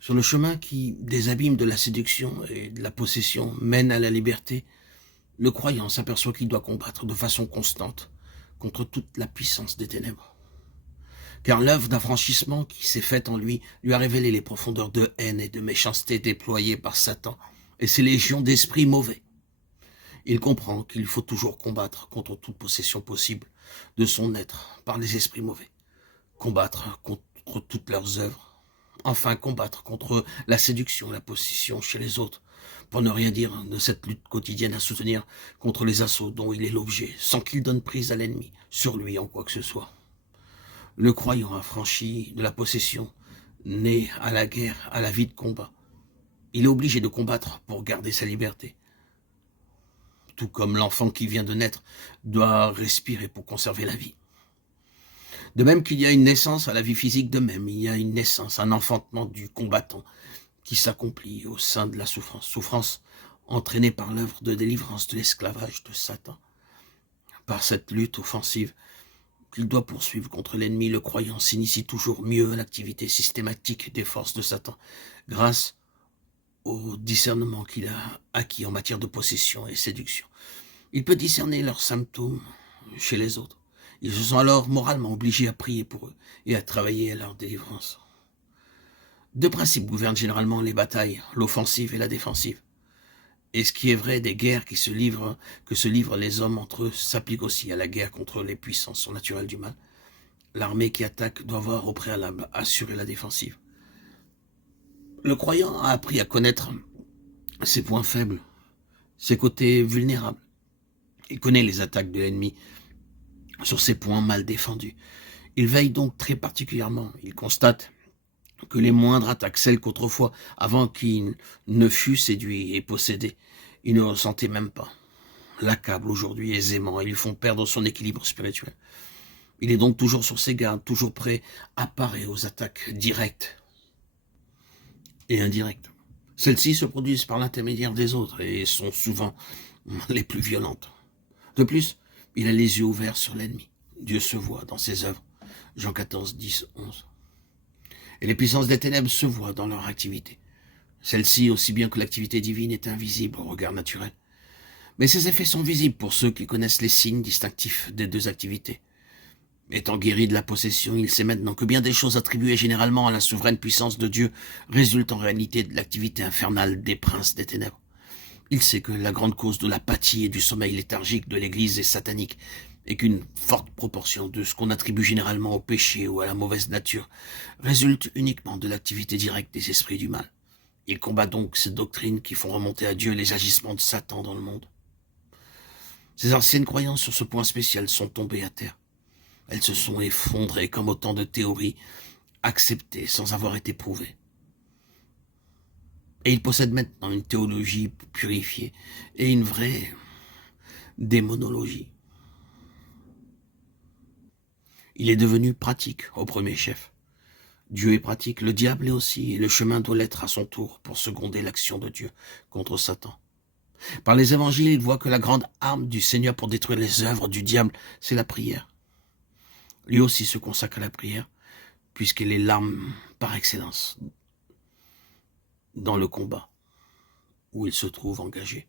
Sur le chemin qui, des abîmes de la séduction et de la possession, mène à la liberté, le croyant s'aperçoit qu'il doit combattre de façon constante contre toute la puissance des ténèbres. Car l'œuvre d'affranchissement qui s'est faite en lui a révélé les profondeurs de haine et de méchanceté déployées par Satan et ses légions d'esprits mauvais. Il comprend qu'il faut toujours combattre contre toute possession possible de son être par les esprits mauvais, combattre contre toutes leurs œuvres, enfin combattre contre la séduction, la possession chez les autres, pour ne rien dire de cette lutte quotidienne à soutenir contre les assauts dont il est l'objet, sans qu'il donne prise à l'ennemi, sur lui en quoi que ce soit. Le croyant affranchi de la possession, né à la guerre, à la vie de combat, il est obligé de combattre pour garder sa liberté. Tout comme l'enfant qui vient de naître doit respirer pour conserver la vie. De même qu'il y a une naissance à la vie physique, de même il y a une naissance, un enfantement du combattant qui s'accomplit au sein de la souffrance. Souffrance entraînée par l'œuvre de délivrance de l'esclavage de Satan. Par cette lutte offensive qu'il doit poursuivre contre l'ennemi, le croyant s'initie toujours mieux à l'activité systématique des forces de Satan, grâce au discernement qu'il a acquis en matière de possession et séduction. Il peut discerner leurs symptômes chez les autres. Ils se sont alors moralement obligés à prier pour eux et à travailler à leur délivrance. Deux principes gouvernent généralement les batailles, l'offensive et la défensive. Et ce qui est vrai des guerres que se livrent les hommes entre eux s'applique aussi à la guerre contre les puissances surnaturelles du mal. L'armée qui attaque doit avoir au préalable assuré la défensive. Le croyant a appris à connaître ses points faibles, ses côtés vulnérables. Il connaît les attaques de l'ennemi sur ses points mal défendus. Il veille donc très particulièrement. Il constate que les moindres attaques, celles qu'autrefois, avant qu'il ne fût séduit et possédé, il ne ressentait même pas, l'accablent aujourd'hui aisément et lui font perdre son équilibre spirituel. Il est donc toujours sur ses gardes, toujours prêt à parer aux attaques directes et indirectes. Celles-ci se produisent par l'intermédiaire des autres et sont souvent les plus violentes. De plus, il a les yeux ouverts sur l'ennemi. Dieu se voit dans ses œuvres. Jean 14, 10, 11. Et les puissances des ténèbres se voient dans leur activité. Celle-ci, aussi bien que l'activité divine, est invisible au regard naturel. Mais ces effets sont visibles pour ceux qui connaissent les signes distinctifs des deux activités. Étant guéri de la possession, il sait maintenant que bien des choses attribuées généralement à la souveraine puissance de Dieu résultent en réalité de l'activité infernale des princes des ténèbres. Il sait que la grande cause de l'apathie et du sommeil léthargique de l'Église est satanique, et qu'une forte proportion de ce qu'on attribue généralement au péché ou à la mauvaise nature résulte uniquement de l'activité directe des esprits du mal. Il combat donc ces doctrines qui font remonter à Dieu les agissements de Satan dans le monde. Ces anciennes croyances sur ce point spécial sont tombées à terre. Elles se sont effondrées comme autant de théories acceptées sans avoir été prouvées. Et il possède maintenant une théologie purifiée et une vraie démonologie. Il est devenu pratique au premier chef. Dieu est pratique, le diable est aussi, et le chemin doit l'être à son tour pour seconder l'action de Dieu contre Satan. Par les évangiles, il voit que la grande arme du Seigneur pour détruire les œuvres du diable, c'est la prière. Lui aussi se consacre à la prière, puisqu'elle est l'arme par excellence dans le combat où il se trouve engagé.